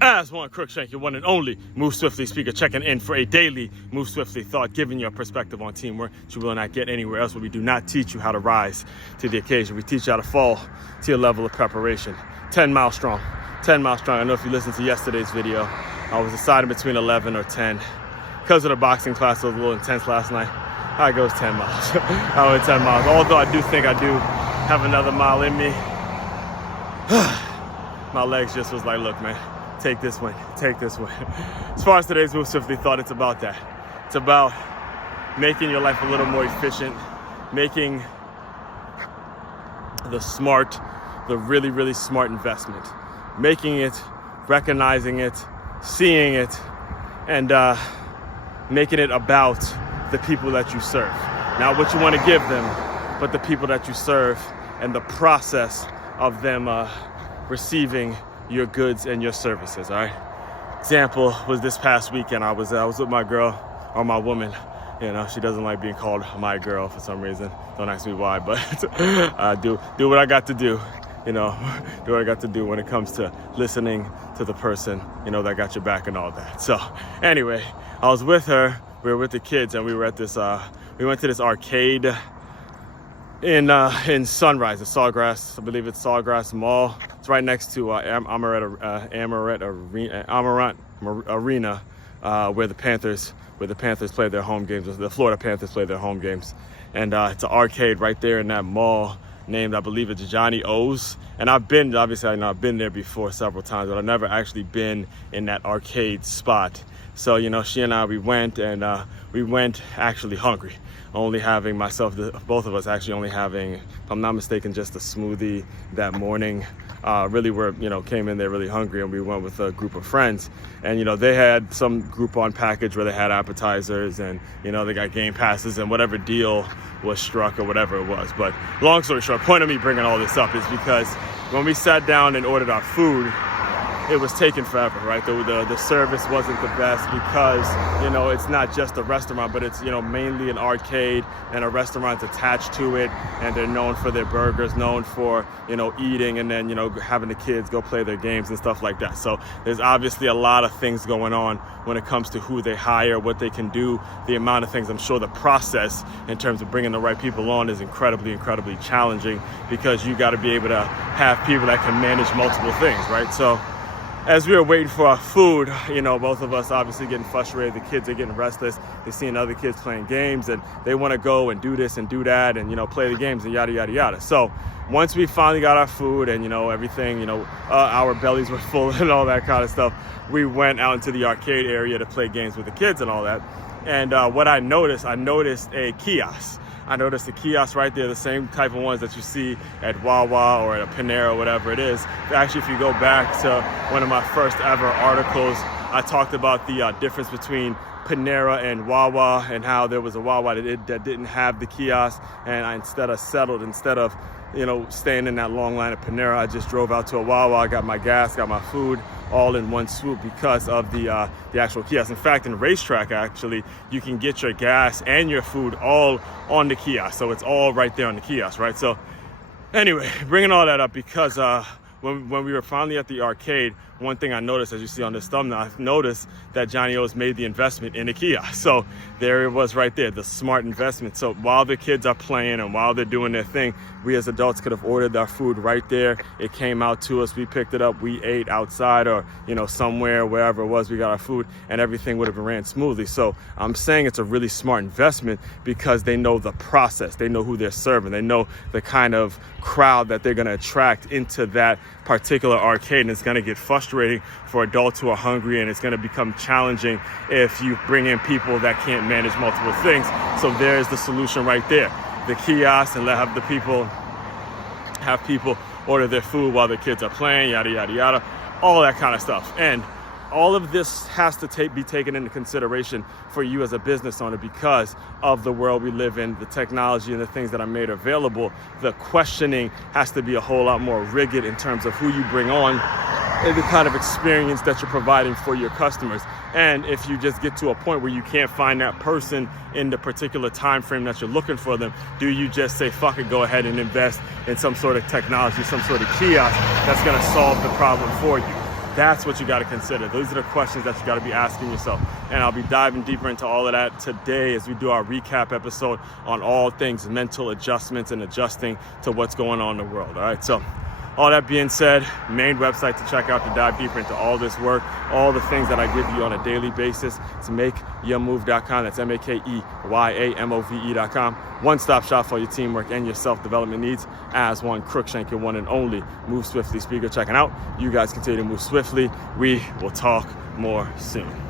As one Crookshank, your one and only Move Swiftly speaker, checking in for a daily Move Swiftly thought, giving you a perspective on teamwork that you will not get anywhere else, where we do not teach you how to rise to the occasion. We teach you how to fall to your level of preparation. 10 miles strong. 10 miles strong. I know if you listened to yesterday's video, I was deciding between 11 or 10. Because of the boxing class, it was a little intense last night. I goes 10 miles. I went 10 miles. Although I do think I do have another mile in me. My legs just was like, look, man. Take this win. Take this win. As far as today's Move Swiftly thought, it's about that. It's about making your life a little more efficient, making the really, really smart investment, making it, recognizing it, seeing it, and making it about the people that you serve. Not what you want to give them, but the people that you serve and the process of them receiving your goods and your services. All right. Example was this past weekend. I was with my girl, or my woman. You know, she doesn't like being called my girl for some reason. Don't ask me why, but I do what I got to do. You know, do what I got to do when it comes to listening to the person, you know, that got your back and all that. So anyway, I was with her. We were with the kids, and we were at this. We went to this arcade in Sunrise, the Sawgrass. I believe it's Sawgrass Mall. It's right next to Amarant Arena, where the Panthers play their home games. The Florida Panthers play their home games, and it's an arcade right there in that mall named, I believe it's Johnny O's. And I've been there before several times, but I've never actually been in that arcade spot. So, you know, she and I, we went actually hungry, only having both of us actually only having, if I'm not mistaken, just a smoothie that morning. Really came in there really hungry, and we went with a group of friends. And, you know, they had some Groupon package where they had appetizers, and, you know, they got game passes and whatever deal was struck or whatever it was. But long story short, point of me bringing all this up is because when we sat down and ordered our food, it was taking forever, right? The service wasn't the best because, you know, it's not just a restaurant, but it's, you know, mainly an arcade, and a restaurant's attached to it, and they're known for their burgers, known for, you know, eating, and then, you know, having the kids go play their games and stuff like that. So there's obviously a lot of things going on when it comes to who they hire, what they can do, the amount of things. I'm sure the process in terms of bringing the right people on is incredibly, incredibly challenging, because you got to be able to have people that can manage multiple things, right? So as we were waiting for our food, you know, both of us obviously getting frustrated. The kids are getting restless. They're seeing other kids playing games, and they want to go and do this and do that and, you know, play the games and yada, yada, yada. So once we finally got our food and, you know, everything, you know, our bellies were full and all that kind of stuff, we went out into the arcade area to play games with the kids and all that. And what I noticed a kiosk. I noticed the kiosk right there, the same type of ones that you see at Wawa or at a Panera, whatever it is. Actually, if you go back to one of my first ever articles, I talked about the difference between Panera and Wawa, and how there was a Wawa that didn't have the kiosk, and I instead of you know, staying in that long line at Panera, I just drove out to a Wawa. I got my gas, got my food, all in one swoop because of the actual kiosk. In fact, in Racetrack, actually, you can get your gas and your food all on the kiosk. So it's all right there on the kiosk, right? So anyway, bringing all that up because when we were finally at the arcade, one thing I noticed, as you see on this thumbnail, I've noticed that Johnny O's made the investment in the kiosk. So there it was right there, the smart investment. So while the kids are playing and while they're doing their thing, we as adults could have ordered our food right there. It came out to us, we picked it up, we ate outside or, you know, somewhere, wherever it was, we got our food, and everything would have ran smoothly. So I'm saying it's a really smart investment because they know the process, they know who they're serving, they know the kind of crowd that they're gonna attract into that particular arcade, and it's gonna get frustrating for adults who are hungry, and it's going to become challenging if you bring in people that can't manage multiple things. So there's the solution right there, the kiosk, and have people order their food while the kids are playing, yada, yada, yada, all that kind of stuff. And all of this has to be taken into consideration for you as a business owner because of the world we live in, the technology and the things that are made available. The questioning has to be a whole lot more rigid in terms of who you bring on and the kind of experience that you're providing for your customers. And if you just get to a point where you can't find that person in the particular time frame that you're looking for them, do you just say, fuck it, go ahead and invest in some sort of technology, some sort of kiosk that's going to solve the problem for you? That's what you got to consider. Those are the questions that you got to be asking yourself. And I'll be diving deeper into all of that today as we do our recap episode on all things mental adjustments and adjusting to what's going on in the world. All right. So all that being said, main website to check out to dive deeper into all this work, all the things that I give you on a daily basis. It's makeyourmove.com. That's MAKEYAMOVE.com. One-stop shop for your teamwork and your self-development needs as one Crookshank, your one and only Move Swiftly speaker checking out. You guys continue to move swiftly. We will talk more soon.